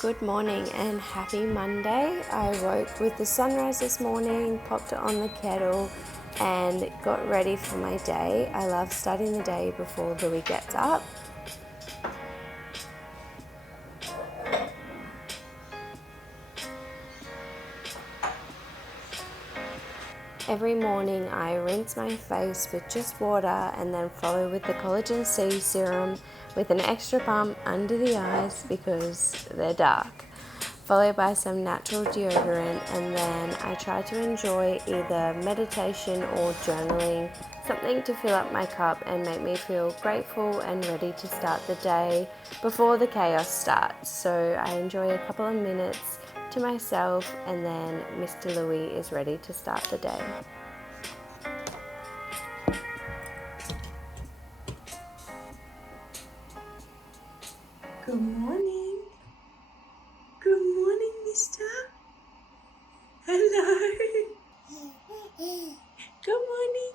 Good morning and happy Monday. I woke with the sunrise this morning, popped it on the kettle and got ready for my day. I love starting the day before Louis gets up. Every morning I rinse my face with just water and then follow with the collagen C serum with an extra pump under the eyes because they're dark, followed by some natural deodorant, and then I try to enjoy either meditation or journaling, something to fill up my cup and make me feel grateful and ready to start the day before the chaos starts. So I enjoy a couple of minutes to myself, and then Mr. Louis is ready to start the day. Good morning. Good morning, mister. Hello. Good morning.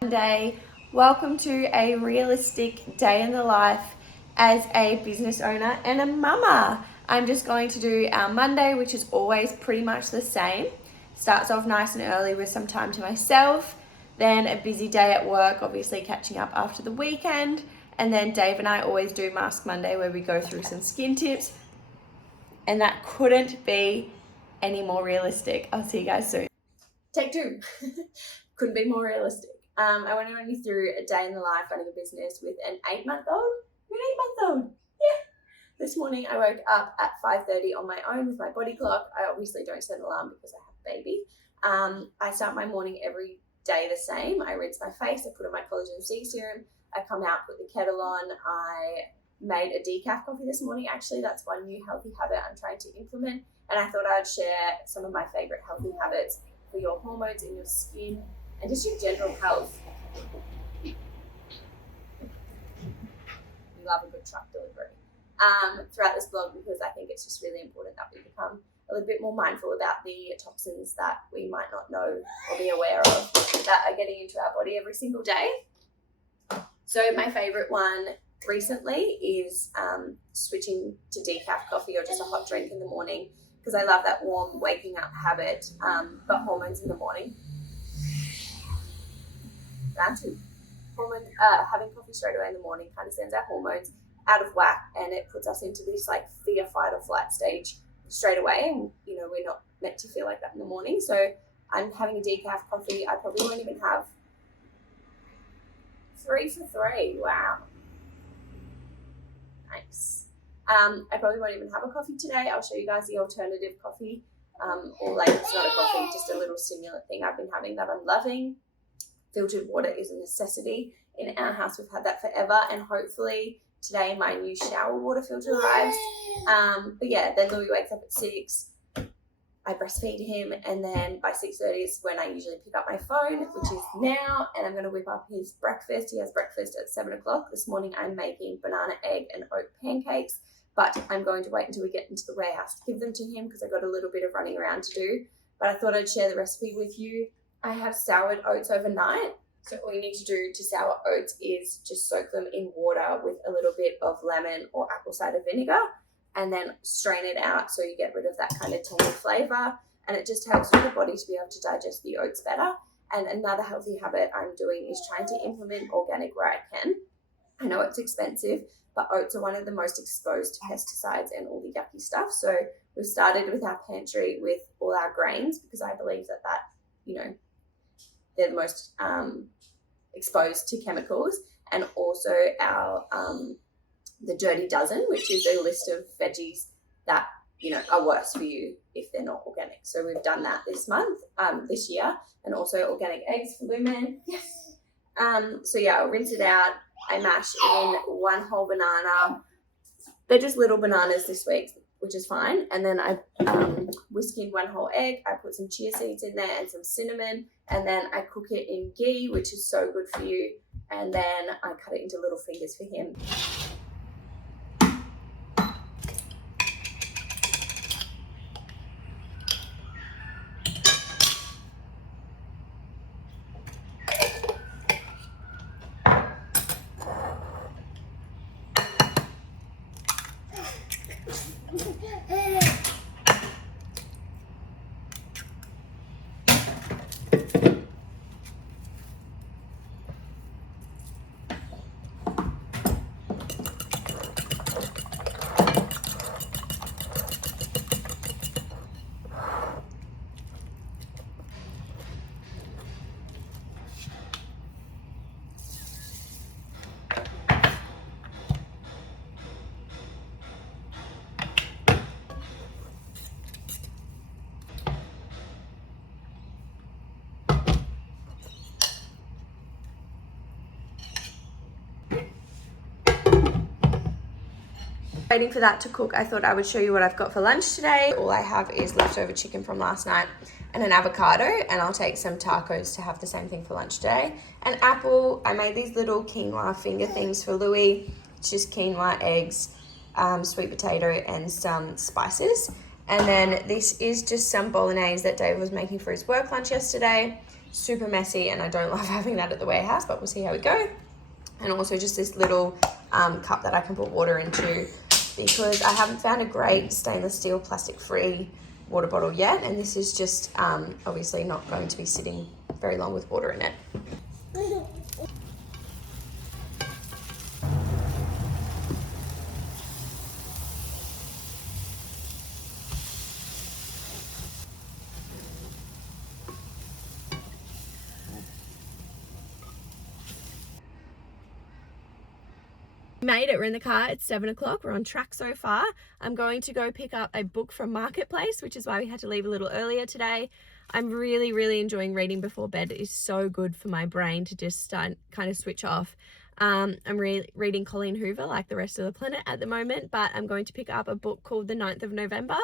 Monday. Welcome to a realistic day in the life as a business owner and a mama. I'm just going to do our Monday, which is always pretty much the same. Starts off nice and early with some time to myself, then a busy day at work, obviously catching up after the weekend, and then Dave and I always do Mask Monday where we go through some skin tips, and that couldn't be any more realistic. I'll see you guys soon. Take two. Couldn't be more realistic. I want to run you through a day in the life running a business with an 8-month-old. You're an 8-month-old. Yeah. This morning I woke up at 5:30 on my own with my body clock. I obviously don't set an alarm because I have a baby. I start my morning every day the same. I rinse my face, I put on my collagen C serum, I come out, put the kettle on. I made a decaf coffee this morning. Actually, that's one new healthy habit I'm trying to implement, and I thought I'd share some of my favorite healthy habits for your hormones in your skin and just your general health. You love a good truck delivery. Throughout this blog, because I think it's just really important that we become a little bit more mindful about the toxins that we might not know or be aware of that are getting into our body every single day. So my favorite one recently is switching to decaf coffee or just a hot drink in the morning, because I love that warm waking up habit, but hormones in the morning. Round two. Having coffee straight away in the morning kind of sends our hormones out of whack, and it puts us into this like fear, fight or flight stage straight away, and we're not meant to feel like that in the morning. So I'm having a decaf coffee. I probably won't even have 3 for 3. Wow, nice. I probably won't even have a coffee today. I'll show you guys the alternative coffee, or like it's not a coffee, just a little stimulant thing I've been having that I'm loving. Filtered water is a necessity in our house. We've had that forever, and hopefully today my new shower water filter arrives. But yeah, then Louis wakes up at 6. I breastfeed him, and then by 6:30 is when I usually pick up my phone, which is now, and I'm going to whip up his breakfast. He has breakfast at 7 o'clock. This morning I'm making banana, egg and oat pancakes, but I'm going to wait until we get into the warehouse to give them to him because I've got a little bit of running around to do. But I thought I'd share the recipe with you. I have soured oats overnight. So all you need to do to sour oats is just soak them in water with a little bit of lemon or apple cider vinegar, and then strain it out so you get rid of that kind of tangy flavor, and it just helps with the body to be able to digest the oats better. And another healthy habit I'm doing is trying to implement organic where I can. I know it's expensive, but oats are one of the most exposed to pesticides and all the yucky stuff. So we've started with our pantry with all our grains, because I believe that they're the most exposed to chemicals, and also our the dirty dozen, which is a list of veggies that are worse for you if they're not organic. So we've done that this year, and also organic eggs for Lumen. Yes. So yeah, I'll rinse it out. I mash in 1 whole banana. They're just little bananas this week, which is fine. And then I whisk in 1 whole egg. I put some chia seeds in there and some cinnamon, and then I cook it in ghee, which is so good for you. And then I cut it into little fingers for him. Waiting for that to cook, I thought I would show you what I've got for lunch today. All I have is leftover chicken from last night and an avocado, and I'll take some tacos to have the same thing for lunch today. An apple. I made these little quinoa finger things for Louis. It's just quinoa, eggs, sweet potato, and some spices. And then this is just some bolognese that Dave was making for his work lunch yesterday. Super messy, and I don't love having that at the warehouse, but we'll see how we go. And also just this little cup that I can put water into, because I haven't found a great stainless steel plastic-free water bottle yet, and this is just obviously not going to be sitting very long with water in it. Made it. We're in the car. It's 7 o'clock. We're on track so far. I'm going to go pick up a book from Marketplace, which is why we had to leave a little earlier today. I'm really enjoying reading before bed. It is so good for my brain to just kind of switch off. I'm reading Colleen Hoover like the rest of the planet at the moment, but I'm going to pick up a book called The 9th of November.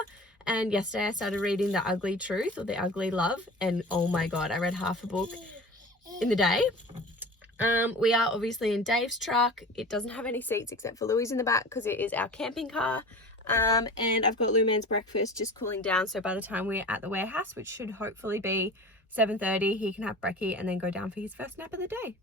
And yesterday I started reading The Ugly Truth, or The Ugly Love, and oh my god, I read half a book in the day. We are obviously in Dave's truck. It doesn't have any seats except for Louis in the back because it is our camping car. And I've got Lou Man's breakfast just cooling down, so by the time we're at the warehouse, which should hopefully be 7:30, he can have brekkie and then go down for his first nap of the day.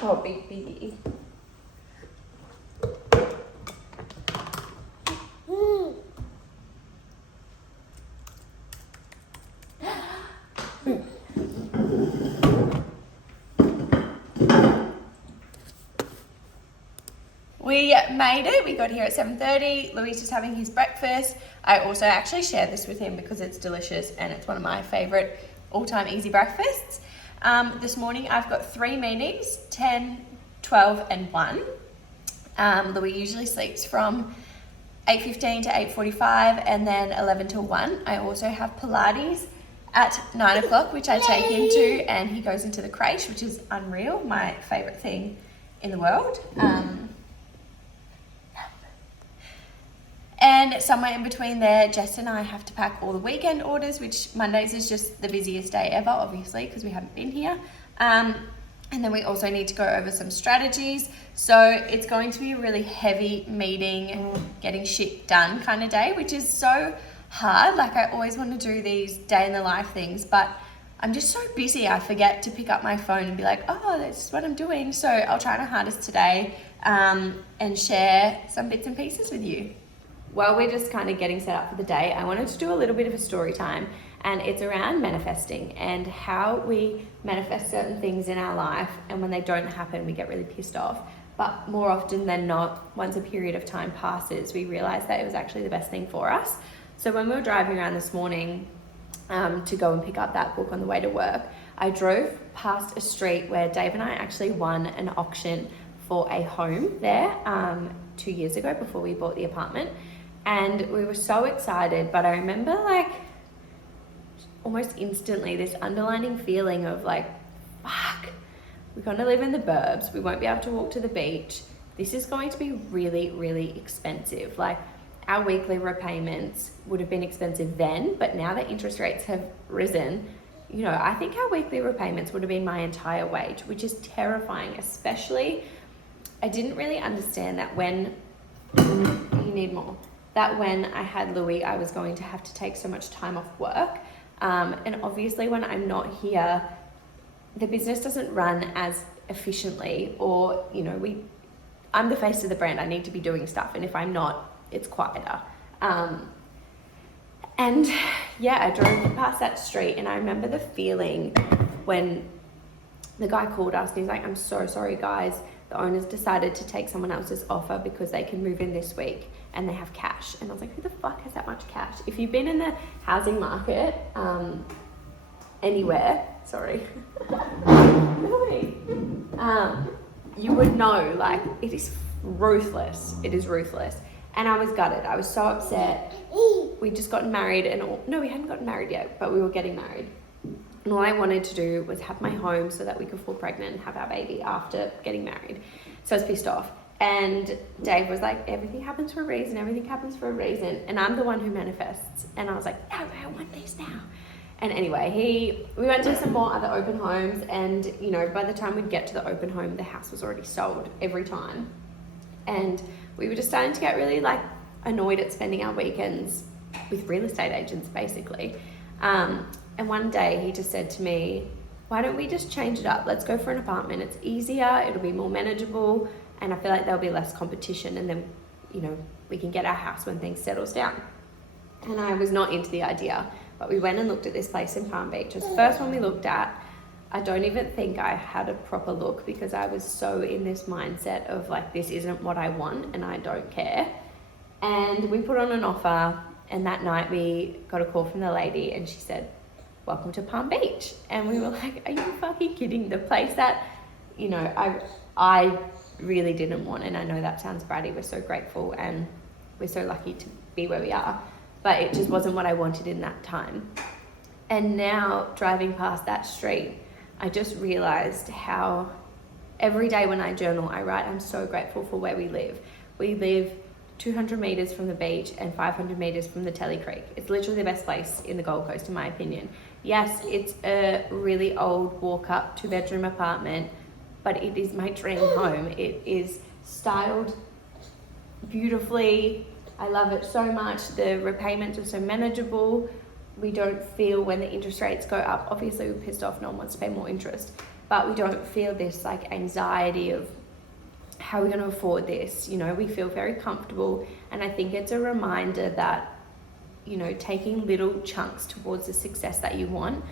Oh, big biggie. We made it. We got here at 7:30. Louis is just having his breakfast. I also actually shared this with him because it's delicious and it's one of my favorite all-time easy breakfasts. This morning I've got 3 meetings, 10, 12 and 1. Louis usually sleeps from 8:15 to 8:45 and then 11 till 1. I also have Pilates at 9 o'clock, which I take him to, and he goes into the crèche, which is unreal, my favorite thing in the world. And somewhere in between there, Jess and I have to pack all the weekend orders, which Mondays is just the busiest day ever, obviously, because we haven't been here. And then we also need to go over some strategies. So it's going to be a really heavy meeting, getting shit done kind of day, which is so hard. Like, I always want to do these day in the life things, but I'm just so busy. I forget to pick up my phone and be like, oh, that's what I'm doing. So I'll try my hardest today and share some bits and pieces with you. While we're just kind of getting set up for the day, I wanted to do a little bit of a story time, and it's around manifesting and how we manifest certain things in our life, and when they don't happen, we get really pissed off. But more often than not, once a period of time passes, we realize that it was actually the best thing for us. So when we were driving around this morning to go and pick up that book on the way to work, I drove past a street where Dave and I actually won an auction for a home there 2 years ago before we bought the apartment. And we were so excited, but I remember like almost instantly this underlining feeling of like, fuck, we're going to live in the burbs. We won't be able to walk to the beach. This is going to be really, really expensive. Like, our weekly repayments would have been expensive then, but now that interest rates have risen, you know, I think our weekly repayments would have been my entire wage, which is terrifying. Especially, I didn't really understand that when you need more, that when I had Louis, I was going to have to take so much time off work. And obviously when I'm not here, the business doesn't run as efficiently, or, you know, I'm the face of the brand. I need to be doing stuff. And if I'm not, it's quieter. And yeah, I drove past that street, and I remember the feeling when the guy called us and he's like, I'm so sorry guys, the owners decided to take someone else's offer because they can move in this week and they have cash. And I was like, who the fuck has that much cash? If you've been in the housing market anywhere, sorry, you would know, like, it is ruthless. It is ruthless. And I was gutted. I was so upset. We'd just gotten married no, we hadn't gotten married yet, but we were getting married. And all I wanted to do was have my home so that we could fall pregnant and have our baby after getting married. So I was pissed off. And Dave was like, everything happens for a reason. Everything happens for a reason. And I'm the one who manifests. And I was like, no, I want this now. And anyway, we went to some more other open homes. And, you know, by the time we'd get to the open home, the house was already sold every time. And we were just starting to get really, like, annoyed at spending our weekends with real estate agents, basically. And one day he just said to me, why don't we just change it up? Let's go for an apartment. It's easier, it'll be more manageable, and I feel like there'll be less competition, and then, you know, we can get our house when things settles down. And I was not into the idea, but we went and looked at this place in Palm Beach. It was the first one we looked at. I don't even think I had a proper look because I was so in this mindset of like, this isn't what I want and I don't care. And we put on an offer, and that night we got a call from the lady and she said, welcome to Palm Beach. And we were like, are you fucking kidding? The place that, you know, I really didn't want, and I know that sounds bratty, we're so grateful and we're so lucky to be where we are, but it just wasn't what I wanted in that time. And now driving past that street, I just realized how every day when I journal, I write, I'm so grateful for where we live. We live 200 meters from the beach and 500 meters from the Telly Creek. It's literally the best place in the Gold Coast, in my opinion. Yes, it's a really old walk-up 2-bedroom apartment, but it is my dream home. It is styled beautifully. I love it so much. The repayments are so manageable. We don't feel when the interest rates go up, obviously we're pissed off, no one wants to pay more interest, but we don't feel this like anxiety of how are we going to afford this? You know, we feel very comfortable. And I think it's a reminder that, you know, taking little chunks towards the success that you want.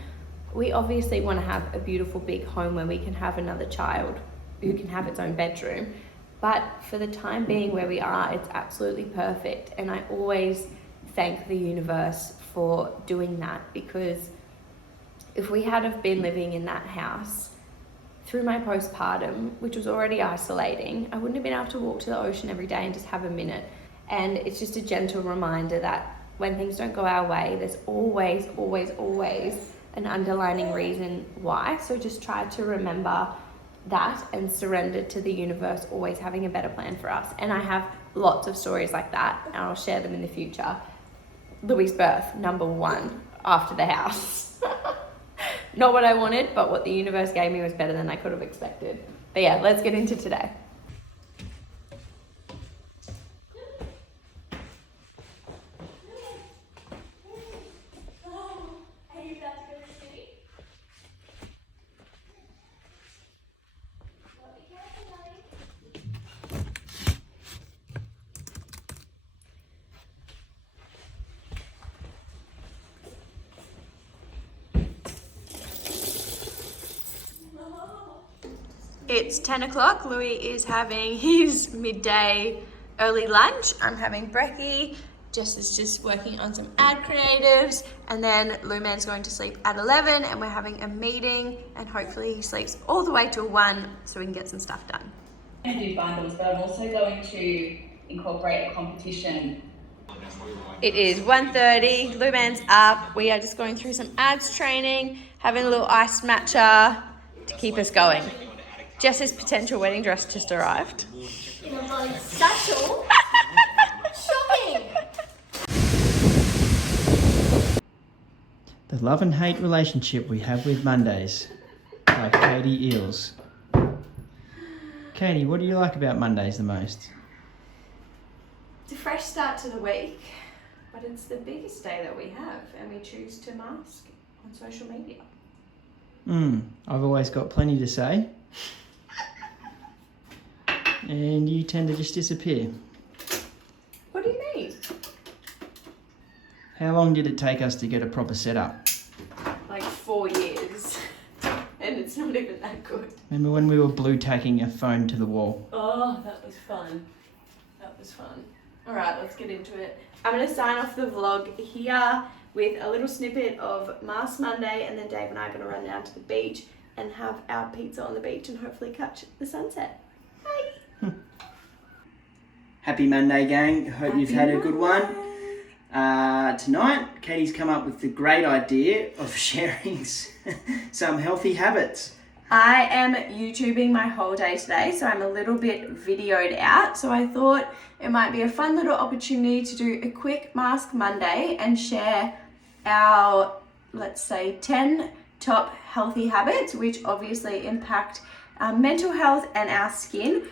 We obviously want to have a beautiful big home where we can have another child who can have its own bedroom. But for the time being where we are, it's absolutely perfect. And I always thank the universe for doing that, because if we had have been living in that house through my postpartum, which was already isolating, I wouldn't have been able to walk to the ocean every day and just have a minute. And it's just a gentle reminder that when things don't go our way, there's always, always, always an underlying reason why. So just try to remember that and surrender to the universe always having a better plan for us. And I have lots of stories like that, and I'll share them in the future. Louis' birth, number one, after the house. Not what I wanted, but what the universe gave me was better than I could have expected. But yeah, let's get into today. It's 10 o'clock. Louis is having his midday early lunch. I'm having brekkie. Jess is just working on some ad creatives. And then Lou Man's going to sleep at 11 and we're having a meeting, and hopefully he sleeps all the way till 1 so we can get some stuff done. I'm going to do bundles, but I'm also going to incorporate a competition. It is 1:30. Lou Man's up. We are just going through some ads training, having a little iced matcha to keep us going. Jess's potential wedding dress just arrived. In a satchel. Shopping. The love and hate relationship we have with Mondays by Katie Eels. Katie, what do you like about Mondays the most? It's a fresh start to the week, but it's the biggest day that we have, and we choose to mask on social media. I've always got plenty to say. And you tend to just disappear. What do you mean? How long did it take us to get a proper setup? Like 4 years, and it's not even that good. Remember when we were blue tacking a phone to the wall? Oh, that was fun. All right, let's get into it. I'm going to sign off the vlog here with a little snippet of Mask Monday, and then Dave and I are going to run down to the beach and have our pizza on the beach and hopefully catch the sunset. Bye! Happy Monday, gang. Hope you've had a good one. Tonight, Katie's come up with the great idea of sharing some healthy habits. I am YouTubing my whole day today, so I'm a little bit videoed out. So I thought it might be a fun little opportunity to do a quick Mask Monday and share our, let's say, 10 top healthy habits, which obviously impact our mental health and our skin.